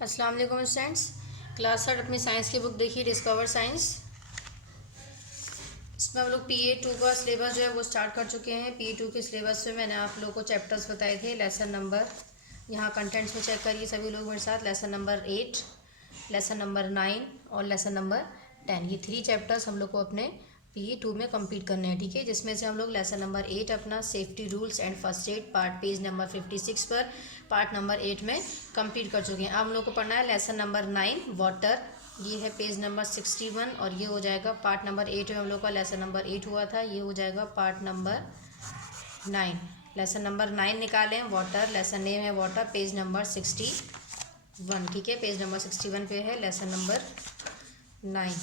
अस्सलाम वालेकुम students. Class 3 अपनी साइंस की बुक देखिए, डिस्कवर साइंस। इसमें हम लोग PA2 का सिलेबस जो है वो स्टार्ट कर चुके हैं। PA2 के सिलेबस में मैंने आप लोगों को चैप्टर्स बताए थे। लेसन नंबर, यहाँ कंटेंट्स में चेक करिए सभी लोग मेरे साथ। लेसन नंबर 8, लेसन नंबर 9 और लेसन नंबर 10, ये 3 चैप्टर्स हम लोग को अपने PA2 में कंप्लीट करने हैं, ठीक है। जिसमें से हम लोग लेसन नंबर 8 अपना safety rules and first aid part page number 56 पर पार्ट नंबर 8 में कंप्लीट कर चुके हैं। अब हम लोग को पढ़ना है लेसन नंबर 9 वाटर, ये है पेज नंबर 61 और ये हो जाएगा पार्ट नंबर 8 में हम लोग का लेसन नंबर 8 हुआ था, ये हो जाएगा पार्ट नंबर 9। लेसन नंबर 9 निकालें, वाटर, लेसन नेम है वाटर, पेज नंबर 61, ठीक है। पेज नंबर 61 पे है lesson number 9।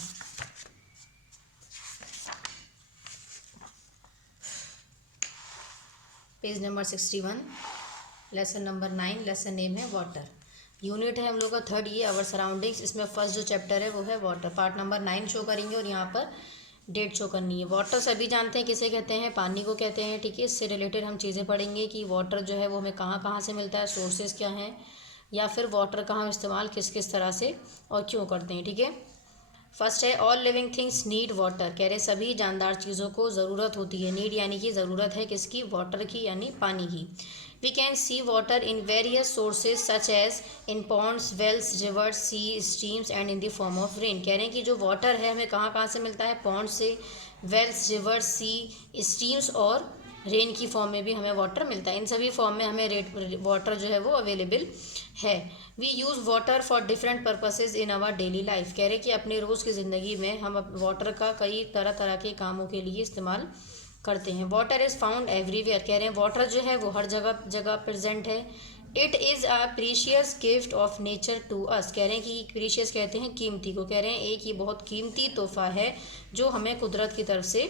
Page number 61, lesson number 9, lesson name है वाटर। यूनिट है हम लोग का 3rd, ये अवर सराउंडिंग्स। इसमें फर्स्ट जो चैप्टर है वो है वाटर। पार्ट नंबर 9 शो करेंगे और यहाँ पर डेट शो करनी है। वाटर सभी जानते हैं किसे कहते हैं, पानी को कहते हैं, ठीक है। इससे रिलेटेड हम चीज़ें पढ़ेंगे कि वाटर जो है वो हमें कहाँ कहाँ से मिलता है, सोर्सेज क्या हैं, या फिर वाटर का हम इस्तेमाल किस किस तरह से और क्यों करते हैं, ठीक है। फर्स्ट है all living things need water, कह रहे सभी जानदार चीज़ों को ज़रूरत होती है। नीड यानी कि ज़रूरत है किसकी, वाटर की, यानी पानी की। We can see water in various sources such as in ponds, wells, rivers, sea, streams and in the form of rain. कह रहे हैं कि जो वाटर है हमें कहाँ कहाँ से मिलता है, पॉन्ड से, वेल्स, रिवर्स, सी, स्ट्रीम्स और रेन की फॉर्म में भी हमें वाटर मिलता है। इन सभी फॉर्म में हमें वाटर जो है वो अवेलेबल है। We use water for different purposes in our daily life, कह रहे कि अपनी रोज़ की ज़िंदगी में हम वाटर का कई तरह तरह के कामों के लिए इस्तेमाल करते हैं। वाटर इज़ फाउंड एवरीवेयर, कह रहे हैं वाटर जो है वो हर जगह जगह प्रेजेंट है। It is a precious gift of nature to us, कह रहे हैं कि प्रीशियस कहते हैं कीमती को, कह रहे हैं एक ये बहुत कीमती तोहफा है जो हमें कुदरत की तरफ से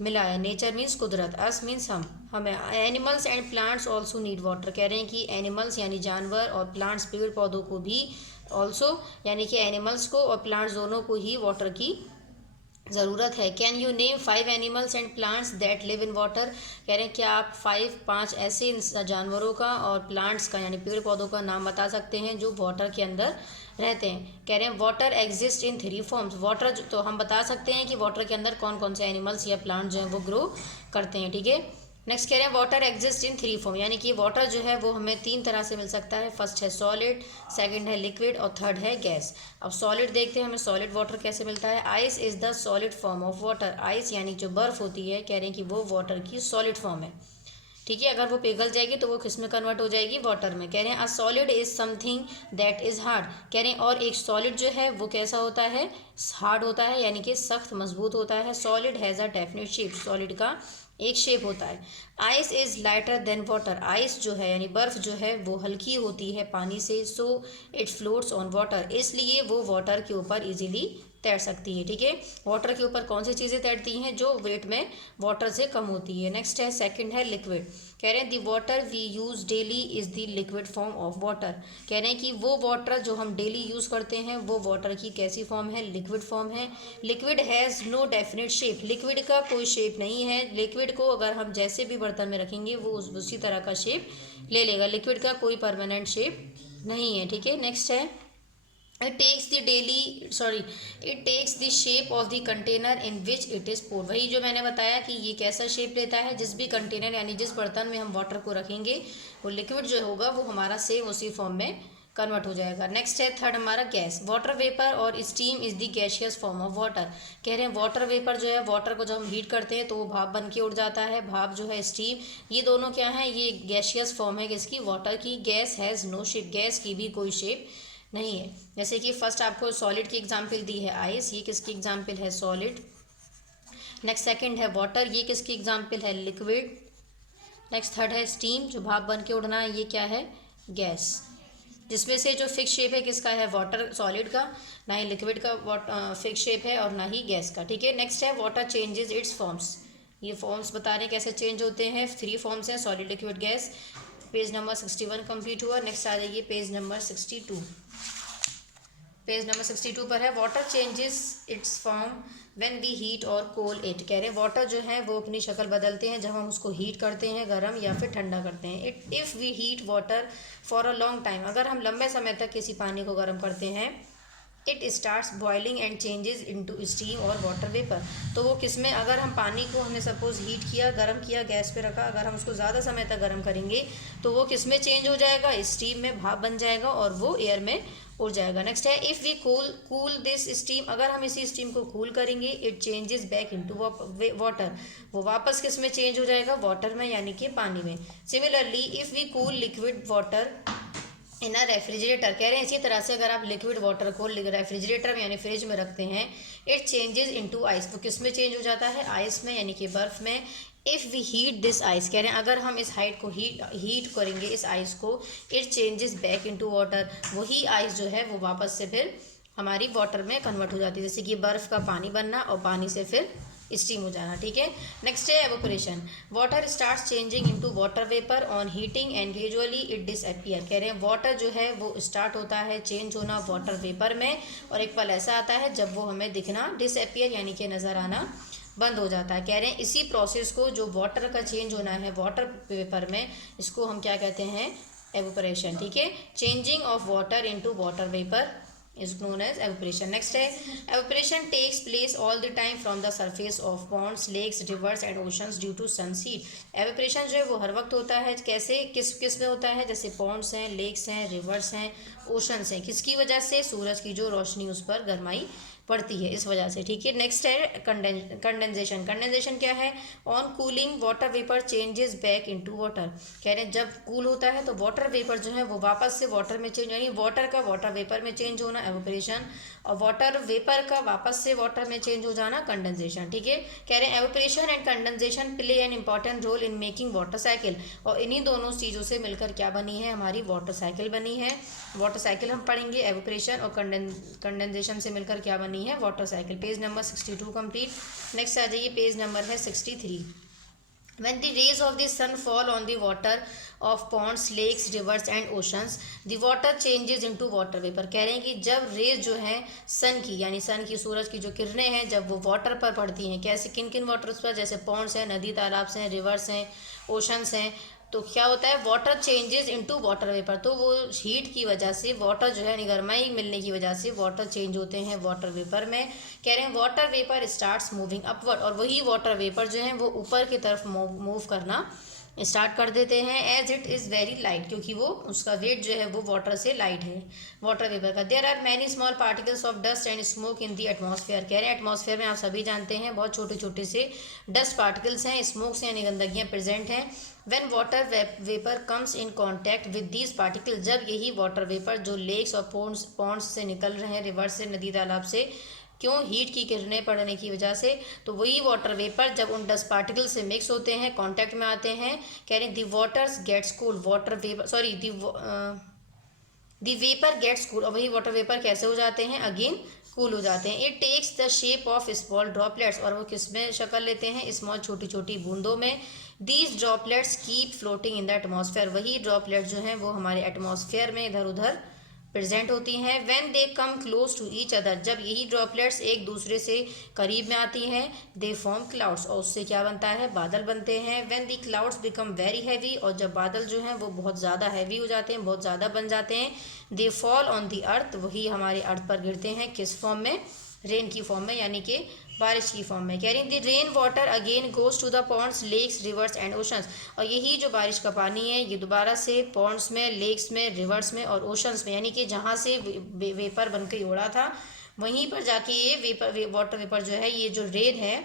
मिला है। नेचर मीन्स कुदरत, अस मीन्स हम, हमें। Animals and plants also need water, कह रहे हैं कि एनिमल्स यानी जानवर और प्लांट्स पेड़ पौधों को भी, ऑल्सो यानी कि एनिमल्स को और प्लांट्स दोनों को ही वाटर की ज़रूरत है। Can you name 5 animals and plants that live in water, कह रहे हैं क्या आप 5 ऐसे जानवरों का और प्लांट्स का यानी पेड़ पौधों का नाम बता सकते हैं जो वाटर के अंदर रहते हैं। कह रहे हैं water exist in 3 forms, water तो हम बता सकते हैं कि वाटर के अंदर कौन कौन से एनिमल्स या प्लांट जो हैं वो ग्रो करते हैं, ठीक है। नेक्स्ट कह रहे हैं वाटर एग्जिस्ट इन 3 फॉर्म, यानी कि वाटर जो है वो हमें 3 तरह से मिल सकता है। फर्स्ट है सॉलिड, सेकंड है लिक्विड और थर्ड है गैस। अब सॉलिड देखते हैं हमें सॉलिड वाटर कैसे मिलता है। Ice is the solid form of water, ice यानी जो बर्फ़ होती है, कह रहे हैं कि वो वाटर की सॉलिड फॉर्म है, ठीक है। अगर वो पिघल जाएगी तो वो किस में कन्वर्ट हो जाएगी, वाटर में। कह रहे हैं a solid is something that is hard, कह रहे हैं और एक सॉलिड जो है वो कैसा होता है, हार्ड होता है, यानी कि सख्त मजबूत होता है। Solid has a definite shape, solid का एक शेप होता है। Ice is lighter than water, ice जो है यानी बर्फ़ जो है वो हल्की होती है पानी से। So it floats on water, इसलिए वो वाटर के ऊपर इजीली तैर सकती है, ठीक है। वाटर के ऊपर कौन सी चीज़ें तैरती हैं, जो वेट में वाटर से कम होती है। नेक्स्ट है सेकंड है लिक्विड, कह रहे हैं the water we use daily is the liquid form of water, कह रहे हैं कि वो वाटर जो हम डेली यूज़ करते हैं वो वाटर की कैसी फॉर्म है, लिक्विड फॉर्म है। Liquid has no definite shape, liquid का कोई शेप नहीं है। लिक्विड को अगर हम जैसे भी बर्तन में रखेंगे वो उसी तरह का शेप ले लेगा, लिक्विड का कोई परमानेंट शेप नहीं है, ठीक है। नेक्स्ट है it takes the it takes the shape of the container in which it is poured, वही जो मैंने बताया कि ये कैसा शेप लेता है, जिस भी कंटेनर यानी जिस बर्तन में हम वाटर को रखेंगे वो लिक्विड जो होगा वो हमारा सेम उसी फॉर्म में कन्वर्ट हो जाएगा। नेक्स्ट है थर्ड हमारा गैस, वाटर वेपर और steam is the gaseous form of water, कह रहे हैं वाटर वेपर जो है, वाटर को जब हम हीट करते हैं तो वो भाप बन के उड़ जाता है, भाप जो है स्टीम, ये दोनों क्या है, ये गैशियस फॉर्म है किसकी, वाटर की। Gas has no shape, gas की भी कोई शेप नहीं है। जैसे कि फर्स्ट आपको सॉलिड की एग्जांपल दी है आइस, ये किसकी एग्जांपल है, सॉलिड। नेक्स्ट सेकंड है वाटर, ये किसकी एग्जांपल है, लिक्विड। नेक्स्ट थर्ड है स्टीम, जो भाप बन के उड़ना है, ये क्या है, गैस। जिसमें से जो फिक्स शेप है किसका है, वाटर, सॉलिड का, ना ही लिक्विड का फिक्स शेप है और ना ही गैस का, ठीक है। नेक्स्ट है वाटर चेंजेस इट्स फॉर्म्स, ये फॉर्म्स बता रहे हैं कैसे चेंज होते हैं। 3 फॉर्म्स हैं, solid, liquid, gas. Page number 61 complete हुआ। नेक्स्ट आ जाइए पेज नंबर 62। पेज नंबर 62 पर है। Water changes its form when we heat और कोल इट। कह रहे हैं वाटर जो है वो अपनी शक्ल बदलते हैं जब हम उसको हीट करते हैं, गर्म या फिर ठंडा करते हैं। If we heat water for a long time, अगर हम लंबे समय तक किसी पानी को गर्म करते हैं, it starts boiling and changes into steam और वाटर वेपर। तो वो किस में, अगर हम पानी को हमने सपोज हीट किया, गर्म किया, गैस पे रखा, अगर हम उसको ज़्यादा समय तक गर्म करेंगे तो वो किस में चेंज हो जाएगा, स्टीम में भाप बन जाएगा और वो एयर में उड़ जाएगा। नेक्स्ट है if we cool this steam, अगर हम इसी स्टीम को कूल करेंगे, it changes back into water, वो वापस किस में चेंज हो जाएगा, वाटर में यानी कि पानी में। Similarly if we cool liquid water in a refrigerator, कह रहे हैं इसी तरह से अगर आप लिक्विड वाटर को रेफ्रिजरेटर में यानी फ्रिज में रखते हैं, इट चेंजेस इनटू आइस, वो किस में चेंज हो जाता है, आइस में यानी कि बर्फ़ में। If we heat this ice, कह रहे हैं अगर हम इस हाइट को हीट करेंगे, इस आइस को, it changes back into water, वही आइस जो है वो वापस से फिर हमारी वाटर में कन्वर्ट हो जाती है, जैसे कि बर्फ़ का पानी बनना और पानी से फिर स्टीम हो जाना। ठीक है। नेक्स्ट है evaporation. Water starts changing into water vapour on heating and gradually it disappear, कह रहे हैं वाटर जो है वो स्टार्ट होता है चेंज होना वाटर वेपर में, और एक पल ऐसा आता है जब वो हमें दिखना, डिसअपियर यानी कि नज़र आना बंद हो जाता है। कह रहे हैं इसी प्रोसेस को, जो वाटर का चेंज होना है वाटर वेपर में, इसको हम क्या कहते हैं, एवोपरेशन। ठीक है। Changing of water into water vapour is known as evaporation. Next है evaporation takes place all the time from the surface of ponds, lakes, rivers and oceans due to sun's heat. evaporation जो है वो हर वक्त होता है, कैसे, किस में होता है, जैसे ponds हैं, lakes हैं, rivers हैं, oceans हैं, किसकी वजह से, सूरज की जो रोशनी उस पर गर्माई पड़ती है, इस वजह से। ठीक है। नेक्स्ट है कंडेंसेशन। कंडेंसेशन क्या है, on cooling water vapour changes back into water, कह रहे हैं जब कूल होता है तो वाटर वेपर जो है वो वापस से वाटर में चेंज, यानी वाटर का वाटर वेपर में चेंज होना एवोपरेशन, और वाटर वेपर का वापस से वाटर में चेंज हो जाना कंडेंसेशन। ठीक है। कह रहे हैं evaporation and condensation play an important role in making water cycle, और इन्हीं दोनों चीज़ों से मिलकर क्या बनी है, हमारी वाटर साइकिल बनी है। वाटर साइकिल हम पढ़ेंगे, एवोपरेशन और कंडेंसेशन से मिलकर क्या बनी है, water cycle. Page number 62 complete. Next आ जाइए, पेज नंबर है 63। When the rays of the sun fall on the water of ponds, lakes, rivers and oceans, the water changes into water vapor। कह रहे हैं कि जब रेज जो है सन की, यानी सन की, सूरज की जो किरणें हैं जब वो वाटर पर पड़ती हैं, कैसे, किन किन वाटर्स पर, जैसे पॉन्ड्स हैं, नदी तालाब हैं, रिवर्स हैं, ओशंस हैं, तो क्या होता है, water changes into water vapour, तो वो हीट की वजह से वाटर जो है, गर्माई मिलने की वजह से वाटर चेंज होते हैं वाटर वेपर में। कह रहे हैं water vapour starts moving upward, और वही वाटर वेपर जो है वो ऊपर की तरफ मूव करना स्टार्ट कर देते हैं, as it is very light, क्योंकि वो उसका वेट जो है वो वाटर से लाइट है, वाटर वेपर का। There are many small particles of dust and smoke in the atmosphere, कह रहे हैं एटमॉस्फेयर में आप सभी जानते हैं बहुत छोटे छोटे से डस्ट पार्टिकल्स हैं, स्मोक से यानी गंदगियाँ प्रेजेंट हैं। When water vapour comes in contact with these particle, जब यही वाटर वेपर जो लेक्स और पॉन्ड्स से निकल रहे हैं, रिवर से, नदी तालाब से, क्यों, हीट की किरणें पड़ने की वजह से, तो वही वाटर वेपर जब उन डस्ट पार्टिकल से मिक्स होते हैं, कांटेक्ट में आते हैं, कह रहे हैं the waters gets cool, water vapour, sorry the vapour gets cool, और वही वाटर वेपर कैसे हो जाते हैं, अगेन कूल हो जाते हैं। It takes the shape of small droplets, और वो किस में शक्ल लेते हैं, स्मॉल छोटी छोटी बूंदों में। These droplets keep floating in the atmosphere, वही ड्रॉपलेट जो हैं वो हमारे एटमॉस्फेयर में इधर उधर प्रेजेंट होती हैं। When they come close to each other, जब यही ड्रॉपलेट्स एक दूसरे से करीब में आती हैं, दे फॉर्म क्लाउड्स, और उससे क्या बनता है, बादल बनते हैं। When the clouds become very heavy, और जब बादल जो हैं वो बहुत ज़्यादा हैवी हो जाते हैं, बहुत ज़्यादा बन जाते हैं, दे फॉल ऑन दी अर्थ, वही हमारे अर्थ पर गिरते हैं, किस फॉर्म में, रेन की फॉर्म में, यानी कि बारिश की फॉर्म में। कह रही the rain water again goes to the ponds, lakes, rivers and oceans, और यही जो बारिश का पानी है ये दोबारा से पॉन्ड्स में, लेक्स में, रिवर्स में और ओशंस में, यानी कि जहाँ से वेपर बन के उड़ा था वहीं पर जाके ये वाटर वेपर जो है, ये जो रेन है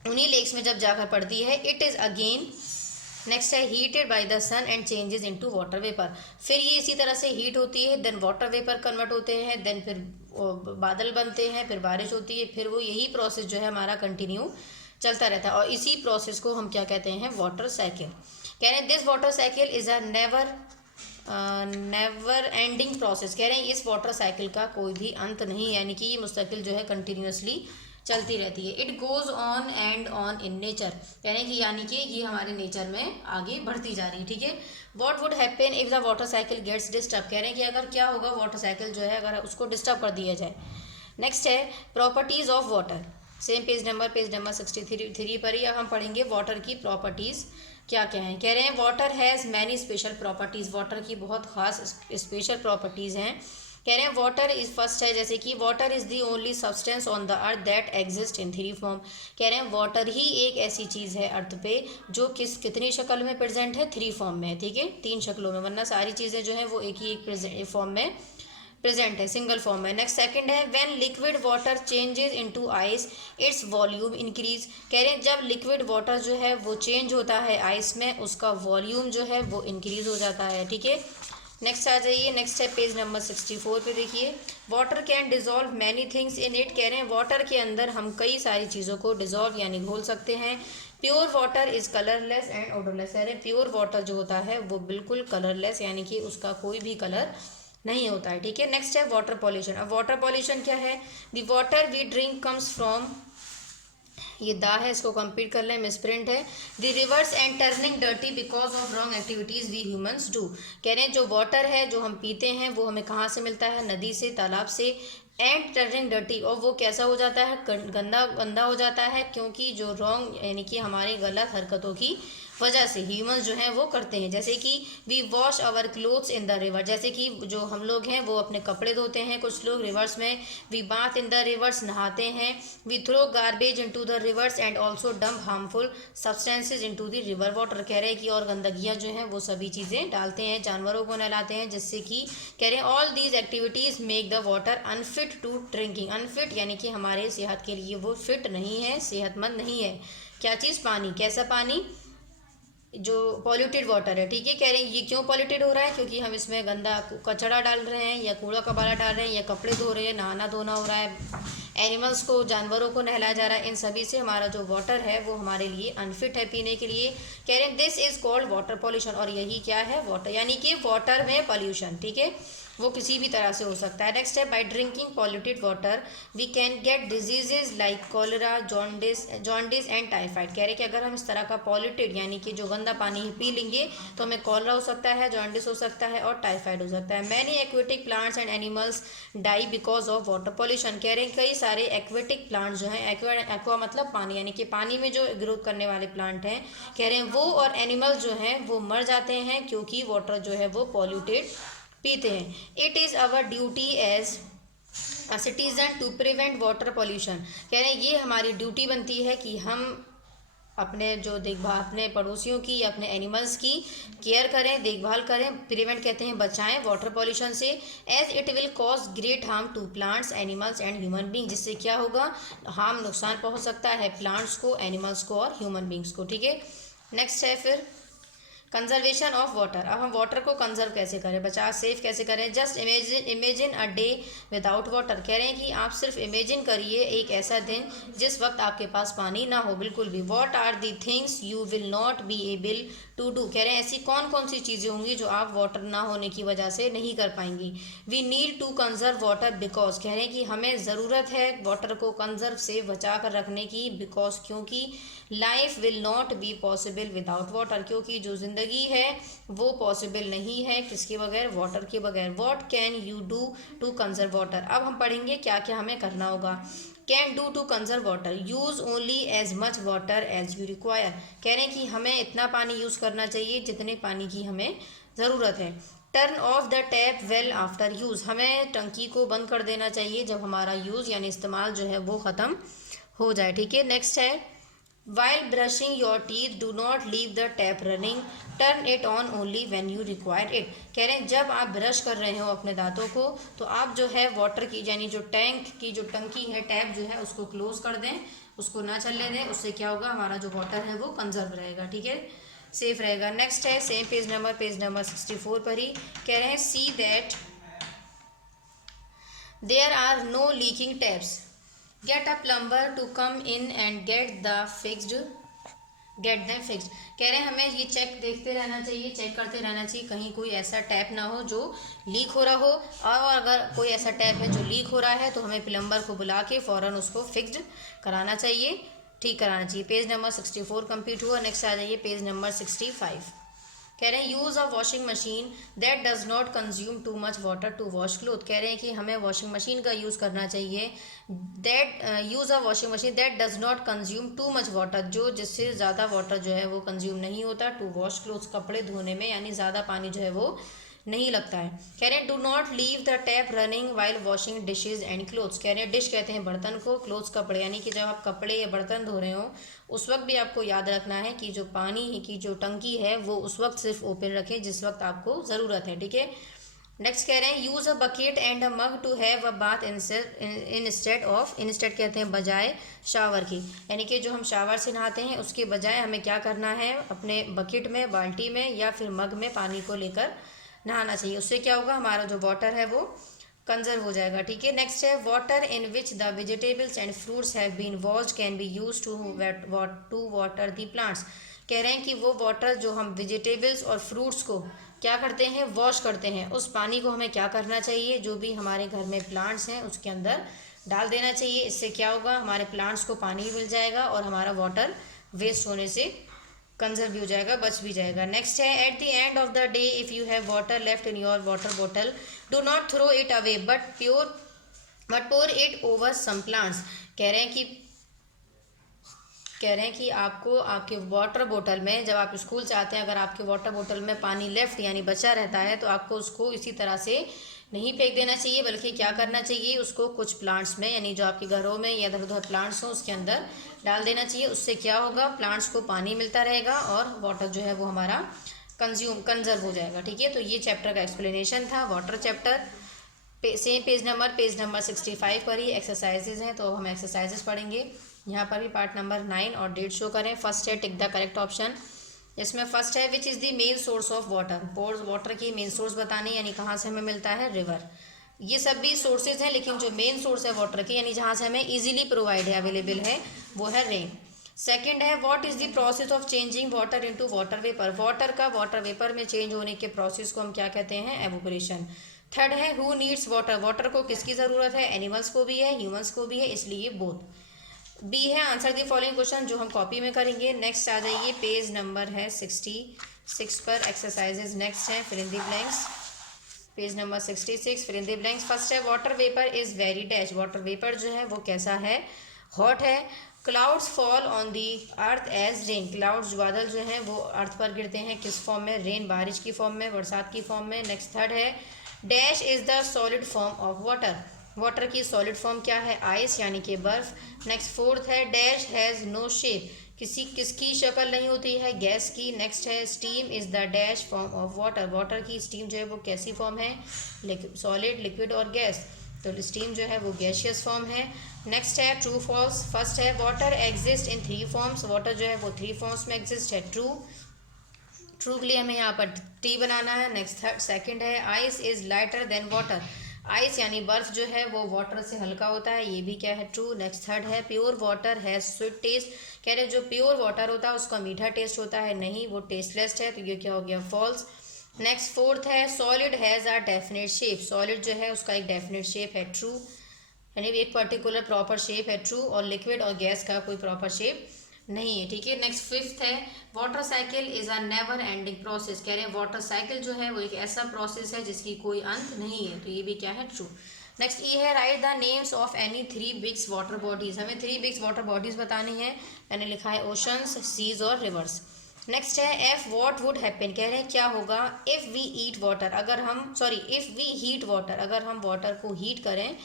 उन्हीं लेक्स में जब जाकर पड़ती है, इट इज़ अगेन, नेक्स्ट है heated by the sun and changes into water vapour, फिर ये इसी तरह से हीट होती है, देन वाटर वेपर कन्वर्ट होते हैं, देन फिर बादल बनते हैं, फिर बारिश होती है, फिर वो यही प्रोसेस जो है हमारा कंटिन्यू चलता रहता है, और इसी प्रोसेस को हम क्या कहते हैं, वाटर साइकिल। कह रहे हैं this water cycle is a never ending process, कह रहे हैं इस वाटर साइकिल का कोई भी अंत नहीं, यानी कि ये मुस्तकिल जो है कंटिन्यूसली चलती रहती है। It goes on and on in nature, यानी कि ये हमारे नेचर में आगे बढ़ती जा रही है, ठीक है। What would happen if the water cycle gets disturb, कह रहे हैं कि अगर क्या होगा, वाटर साइकिल जो है अगर उसको डिस्टर्ब कर दिया जाए। नेक्स्ट है properties of water, same page number 63 पर ही अब हम पढ़ेंगे वाटर की प्रॉपर्टीज क्या क्या हैं। कह रहे हैं water has many special properties, water की बहुत खास स्पेशल प्रॉपर्टीज़ हैं। कह रहे हैं वाटर इज फर्स्ट है, जैसे कि water is the only substance on the earth that exist in three form, कह रहे हैं वाटर ही एक ऐसी चीज़ है अर्थ पे जो कितनी शक्ल में प्रेजेंट है, थ्री फॉर्म में, ठीक है, तीन शक्लों में, वरना सारी चीज़ें जो है वो एक ही एक फॉर्म में प्रेजेंट है, सिंगल फॉर्म में। नेक्स्ट सेकंड है when liquid water changes into ice its volume increase, कह रहे हैं जब लिक्विड वाटर जो है वो चेंज होता है आइस में, उसका वॉल्यूम जो है वो इंक्रीज हो जाता है, ठीक है। नेक्स्ट आ जाइए, नेक्स्ट है पेज नंबर 64 पे देखिए, water can dissolve many things in it, कह रहे हैं वाटर के अंदर हम कई सारी चीज़ों को डिजॉल्व यानी घोल सकते हैं। Pure water is colourless and odourless, कह रहे हैं प्योर वाटर जो होता है वो बिल्कुल कलरलेस यानी कि उसका कोई भी कलर नहीं होता है, ठीक है। नेक्स्ट है वाटर पॉल्यूशन। अब वाटर पॉल्यूशन क्या है, the water we drink comes from, ये दा है, इसको कंप्लीट कर लें, मिसप्रिंट है, the rivers and turning dirty because of wrong activities we humans do, कह रहे हैं जो वाटर है जो हम पीते हैं वो हमें कहाँ से मिलता है, नदी से, तालाब से, एंड टर्निंग डर्टी, और वो कैसा हो जाता है, गंदा गंदा हो जाता है, क्योंकि जो रॉन्ग यानी कि हमारी गलत हरकतों की वजह से ह्यूमंस जो हैं वो करते हैं। जैसे कि we wash our clothes in the river, जैसे कि जो हम लोग हैं वो अपने कपड़े धोते हैं, कुछ लोग रिवर्स में, we bathe in the rivers, नहाते हैं, we throw garbage into the rivers and also dump harmful substances into the river water, कह रहे हैं कि और गंदगियाँ जो हैं वो सभी चीज़ें डालते हैं, जानवरों को नहलाते हैं, जिससे कि कह रहे हैं all these activities make the water unfit to drinking, unfit यानी कि हमारे सेहत के लिए वो फिट नहीं है, सेहतमंद नहीं है। क्या चीज़, पानी, कैसा पानी, जो पॉल्यूटेड वाटर है, ठीक है। कह रहे हैं ये क्यों पॉल्यूटेड हो रहा है, क्योंकि हम इसमें गंदा कचरा डाल रहे हैं या कूड़ा कबाड़ा डाल रहे हैं या कपड़े धो रहे हैं, नहाना धोना हो रहा है, एनिमल्स को, जानवरों को नहलाया जा रहा है, इन सभी से हमारा जो वाटर है वो हमारे लिए अनफिट है पीने के लिए। कह रहे हैं this is called water pollution, और यही क्या है, वाटर, यानी कि वाटर में पॉल्यूशन, ठीक है, वो किसी भी तरह से हो सकता है। नेक्स्ट है by drinking polluted water we can get diseases like cholera, jaundice and typhoid, कह रहे कि अगर हम इस तरह का पॉल्यूटेड यानी कि जो गंदा पानी पी लेंगे तो हमें कॉलरा हो सकता है, जॉन्डिस हो सकता है और टाइफाइड हो सकता है। Many aquatic plants and animals die because of water pollution, कह रहे हैं कई सारे एक्वेटिक प्लांट्स जो हैं, एक्वा मतलब पानी, यानी कि पानी में जो ग्रोथ करने वाले प्लांट हैं, कह रहे हैं वो और एनिमल्स जो हैं वो मर जाते हैं क्योंकि वाटर जो है वो पॉल्यूटेड पीते हैं। It is our duty as a citizen to prevent water pollution, कह रहे हैं ये हमारी ड्यूटी बनती है कि हम अपने जो देखभाल, अपने पड़ोसियों की या अपने एनिमल्स की केयर करें, देखभाल करें, प्रिवेंट कहते हैं बचाएं वाटर पॉल्यूशन से, as it will cause great harm to plants, animals and human being, जिससे क्या होगा, हार्म, नुकसान पहुंच सकता है प्लांट्स को, एनिमल्स को और ह्यूमन बींग्स को, ठीक है। नेक्स्ट है फिर कंजर्वेशन ऑफ वाटर। अब हम वाटर को कंजर्व कैसे करें, बचा सेफ कैसे करें। Just imagine a day without water, कह रहे हैं कि आप सिर्फ इमेजिन करिए एक ऐसा दिन जिस वक्त आपके पास पानी ना हो बिल्कुल भी। What are the things you will not be able to do, कह रहे हैं ऐसी कौन कौन सी चीज़ें होंगी जो आप वाटर ना होने की वजह से नहीं कर पाएंगी। We need to conserve water because, कह रहे हैं कि हमें ज़रूरत है वाटर को कंजर्व से बचा कर रखने की, बिकॉज क्योंकि life will not be possible without water, क्योंकि जो ज़िंदगी है वो पॉसिबल नहीं है किसके बगैर, वाटर के बगैर। What can you do to conserve water, अब हम पढ़ेंगे क्या क्या हमें करना होगा। Can do to conserve water, use only as much water as you require, कह रहे हैं कि हमें इतना पानी यूज़ करना चाहिए जितने पानी की हमें ज़रूरत है। Turn off the tap well after use, हमें टंकी को बंद कर देना चाहिए जब हमारा यूज़ यानी इस्तेमाल जो है वो ख़त्म हो जाए, ठीक है। नेक्स्ट है while brushing your teeth do not leave the tap running, turn it on only when you require it, कह रहे हैं जब आप ब्रश कर रहे हो अपने दांतों को तो आप जो है वाटर की यानी जो टैंक की जो टंकी है, टैप जो है उसको क्लोज कर दें, उसको ना चलने दें, उससे क्या होगा, हमारा जो वाटर है वो कंजर्व रहेगा, ठीक है, सेफ रहेगा। नेक्स्ट है सेम पेज नंबर 64 पर ही, कह रहे हैं see that there are no leaking taps, get a plumber to come in and get the fixed get them fixed. कह रहे हैं हमें ये चेक देखते रहना चाहिए, चेक करते रहना चाहिए कहीं कोई ऐसा टैप ना हो जो लीक हो रहा हो, और अगर कोई ऐसा टैप है जो लीक हो रहा है तो हमें प्लम्बर को बुला के फ़ौरन उसको फिक्स्ड कराना चाहिए, ठीक कराना चाहिए। पेज नंबर 64 कंप्लीट हुआ। नेक्स्ट आ जाइए पेज नंबर 65। कह रहे हैं use a washing machine that does not consume too much water to wash cloth. कह रहे हैं कि हमें वॉशिंग मशीन का यूज़ करना चाहिए, that use a washing machine that does not consume too much water, जो जिससे ज़्यादा वाटर जो है वो कंज्यूम नहीं होता, टू वॉश क्लोथ्स, कपड़े धोने में, यानी ज़्यादा पानी जो है वो नहीं लगता है। कह रहे हैं do not leave the tap running while washing dishes and clothes. कह रहे हैं डिश कहते हैं बर्तन को, क्लोथ्स कपड़े, यानी कि जब आप कपड़े या बर्तन धो रहे हो उस वक्त भी आपको याद रखना है कि जो पानी की जो टंकी है वो उस वक्त सिर्फ ओपन रखें जिस वक्त आपको ज़रूरत है, ठीक है। नेक्स्ट कह रहे हैं use a bucket and a mug to have a bath instead of, instead कहते हैं बजाय शावर की, यानी कि जो हम शावर से नहाते हैं उसके बजाय हमें क्या करना है, अपने बकेट में, बाल्टी में या फिर मग में पानी को लेकर नहाना चाहिए। उससे क्या होगा, हमारा जो वाटर है वो कंजर्व हो जाएगा, ठीक है। नेक्स्ट है water in which the vegetables and fruits have been washed can be use to water the plants. कह रहे हैं कि वो वाटर जो हम वेजिटेबल्स और फ्रूट्स को क्या करते हैं, वॉश करते हैं, उस पानी को हमें क्या करना चाहिए, जो भी हमारे घर में प्लांट्स हैं उसके अंदर डाल देना चाहिए। इससे क्या होगा, हमारे प्लांट्स को पानी भी मिल जाएगा और हमारा वाटर वेस्ट होने से कंजर्व भी हो जाएगा, बच भी जाएगा। नेक्स्ट है at the end of the day if you have water left in your water bottle do not throw it away but pour it over some plants. कह रहे हैं कि आपको आपके वाटर बोतल में, जब आप स्कूल से आते हैं अगर आपके वाटर बोतल में पानी लेफ्ट यानी बचा रहता है तो आपको उसको इसी तरह से नहीं फेंक देना चाहिए, बल्कि क्या करना चाहिए, उसको कुछ प्लांट्स में, यानी जो आपके घरों में या इधर उधर प्लांट्स हों उसके अंदर डाल देना चाहिए। उससे क्या होगा, प्लांट्स को पानी मिलता रहेगा और वाटर जो है वो हमारा कंजर्व हो जाएगा, ठीक है। तो ये चैप्टर का एक्सप्लेनेशन था, water chapter. Same page number 65 पर ही एक्सरसाइजेज हैं, तो हम एक्सरसाइजेज पढ़ेंगे। यहाँ पर भी पार्ट नंबर 9 और डेट शो करें। फर्स्ट है टिक द करेक्ट ऑप्शन। इसमें फर्स्ट है which is the main source of water. Water की मेन सोर्स बतानी, यानी कहाँ से हमें मिलता है, रिवर। ये सब भी सोर्सेज हैं, लेकिन जो मेन सोर्स है वाटर की, यानी जहाँ से हमें इजीली प्रोवाइड है, अवेलेबल है, वो है रेन। सेकेंड है what is the process of changing water into water vapour. Water का वाटर वेपर में चेंज होने के प्रोसेस को हम क्या कहते हैं, एवोपरेशन। थर्ड है हु नीड्स वाटर। वाटर को किसकी ज़रूरत है, एनिमल्स को भी है, ह्यूमंस को भी है, इसलिए बोथ। बी है आंसर दी फॉलोइंग क्वेश्चन, जो हम कॉपी में करेंगे। नेक्स्ट आ जाइए पेज नंबर है 66 पर एक्सरसाइजेज नेक्स्ट है fill in the blanks. Page number 66 fill in the blanks. First है water vapour is very dash. Water vapour जो है वो कैसा है, हॉट है। Clouds fall on the earth as rain. Clouds बादल जो हैं वो अर्थ पर गिरते हैं किस फॉर्म में, रेन बारिश की फॉर्म में, बरसात की फॉर्म में। नेक्स्ट थर्ड है dash is the solid form of water. Water की सॉलिड फॉर्म क्या है, आइस यानी कि बर्फ। नेक्स्ट फोर्थ है डैश हैज़ नो शेप। किसकी शक्ल नहीं होती है, गैस की। नेक्स्ट है steam is the dash form of water. Water की स्टीम जो है वो कैसी फॉर्म है, सॉलिड, लिक्विड और गैस। तो स्टीम जो है वो गैशियस फॉर्म है। नेक्स्ट है ट्रू फॉल्स। फर्स्ट है water exist in 3 forms. Water जो है वो 3 फॉर्म्स में एग्जिस्ट है। ट्रू के लिए हमें यहाँ पर टी बनाना है। नेक्स्ट सेकंड है ice is lighter than water. Ice यानी बर्फ जो है वो वाटर से हल्का होता है, ये भी क्या है, ट्रू। नेक्स्ट थर्ड है pure water has sweet taste. कह रहे जो प्योर वाटर होता है उसका मीठा टेस्ट होता है, नहीं, वो टेस्टलेस है, तो ये क्या हो गया, फॉल्स। नेक्स्ट फोर्थ है solid has a definite shape. Solid जो है उसका एक डेफिनेट शेप है, ट्रू, यानी एक पर्टिकुलर प्रॉपर शेप है, ट्रू। और लिक्विड और गैस का कोई प्रॉपर शेप नहीं है, ठीक है। नेक्स्ट फिफ्थ है water cycle is a never ending process. कह रहे हैं वाटर साइकिल जो है वो एक ऐसा प्रोसेस है जिसकी कोई अंत नहीं है, तो ये भी क्या है, ट्रू। नेक्स्ट ये है write the names of any 3 big water bodies. हमें 3 बिग्स वाटर बॉडीज बतानी है। मैंने लिखा है ओशंस, सीज और रिवर्स। नेक्स्ट है एफ व्हाट वुड हैपन। कह रहे हैं क्या होगा if we eat water, if we heat water, अगर हम वाटर को हीट करें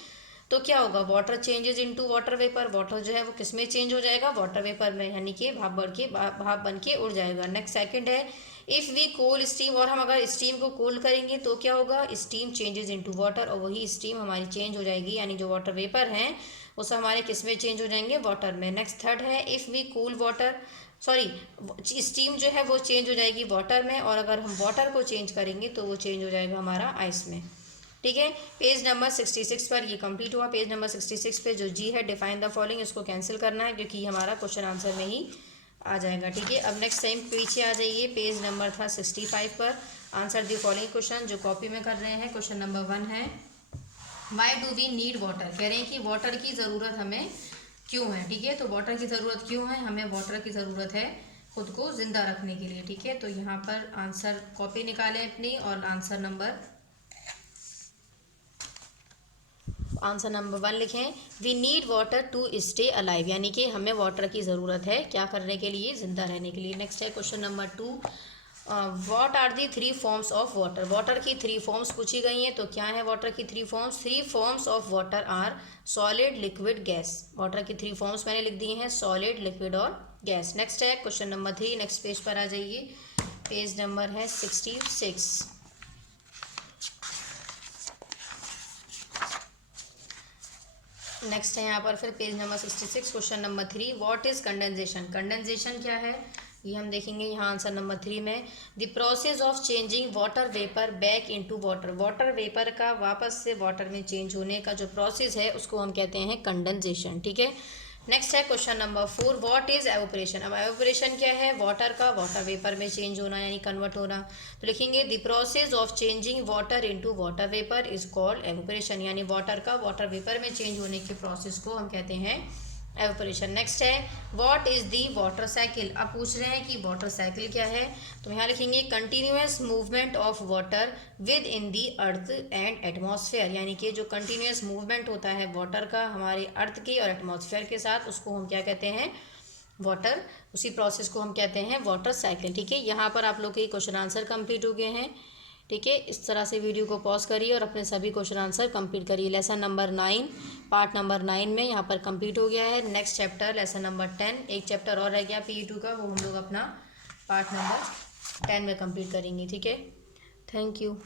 तो क्या होगा, water changes into water vapour. Water जो है वो किस में चेंज हो जाएगा, वाटर वेपर में, यानी कि भाप बन के उड़ जाएगा। नेक्स्ट सेकंड है इफ़ वी कोल स्टीम, और हम अगर स्टीम को कोल करेंगे तो क्या होगा, स्टीम चेंजेस इनटू वाटर, और वही स्टीम हमारी चेंज हो जाएगी, यानी जो वाटर वेपर हैं वो सब हमारे किस में चेंज हो जाएंगे, वाटर में। नेक्स्ट थर्ड है if we cool water, steam जो है वो चेंज हो जाएगी वाटर में, और अगर हम वाटर को चेंज करेंगे तो वो चेंज हो जाएगा हमारा आइस में, ठीक है। पेज नंबर 66 पर ये कंप्लीट हुआ। पेज नंबर 66 पे जो जी है डिफाइन द फॉलोइंग, इसको कैंसिल करना है क्योंकि हमारा क्वेश्चन आंसर में ही आ जाएगा। ठीक है, अब नेक्स्ट टाइम पीछे आ जाइए, पेज नंबर था 65 पर। आंसर दी फॉलोइंग क्वेश्चन, जो कॉपी में कर रहे हैं। क्वेश्चन नंबर 1 है, why do we need water. कह रहे हैं कि वाटर की ज़रूरत हमें क्यों है। ठीक है, तो वाटर की ज़रूरत क्यों है, हमें वाटर की ज़रूरत है खुद को ज़िंदा रखने के लिए। ठीक है, तो यहाँ पर आंसर कॉपी निकालें अपनी, और आंसर नंबर 1 लिखें। We need water to stay alive, यानी कि हमें वाटर की ज़रूरत है क्या करने के लिए, ज़िंदा रहने के लिए। नेक्स्ट है question number 2, what are the 3 forms of water. Water की 3 फॉर्म्स पूछी गई हैं, तो क्या है वाटर की 3 forms. 3 forms of water are solid, liquid, gas. Water की 3 फॉर्म्स मैंने लिख दी हैं, सॉलिड, लिक्विड और गैस। नेक्स्ट है क्वेश्चन नंबर 3, नेक्स्ट पेज पर आ जाइए, पेज नंबर है 66। नेक्स्ट है यहाँ पर फिर page number 66, question number 3, what is condensation. Condensation क्या है ये हम देखेंगे यहाँ आंसर नंबर 3 में। The process of changing water vapour back into water. Water vapour का वापस से वाटर में चेंज होने का जो प्रोसेस है उसको हम कहते हैं कंडेंसेशन। ठीक है, नेक्स्ट है question number 4, what is evaporation. अब एवोपरेशन क्या है, वाटर का वाटर वेपर में चेंज होना यानी कन्वर्ट होना। तो लिखेंगे the process of changing water into water vapour is called evaporation, यानी वाटर का वाटर वेपर में चेंज होने के प्रोसेस को हम कहते हैं एवोपरेशन। नेक्स्ट है what is the water cycle. अब पूछ रहे हैं कि वाटर साइकिल क्या है, तो यहाँ लिखेंगे continuous movement of water with in the earth and atmosphere, यानी कि जो कंटिन्यूस मूवमेंट होता है वाटर का हमारे अर्थ की और एटमॉस्फेयर के साथ, उसको हम क्या कहते हैं, वाटर, उसी प्रोसेस को हम कहते हैं वाटर साइकिल। ठीक है, यहाँ पर आप लोग के क्वेश्चन आंसर कंप्लीट हो गए हैं। ठीक है, इस तरह से वीडियो को पॉज करिए और अपने सभी क्वेश्चन आंसर कंप्लीट करिए। लेसन नंबर 9, पार्ट नंबर 9 में यहाँ पर कंप्लीट हो गया है। नेक्स्ट चैप्टर लेसन नंबर 10, एक चैप्टर और रह गया PE2 का, वो हम लोग अपना पार्ट नंबर 10 में कंप्लीट करेंगे। ठीक है, थैंक यू।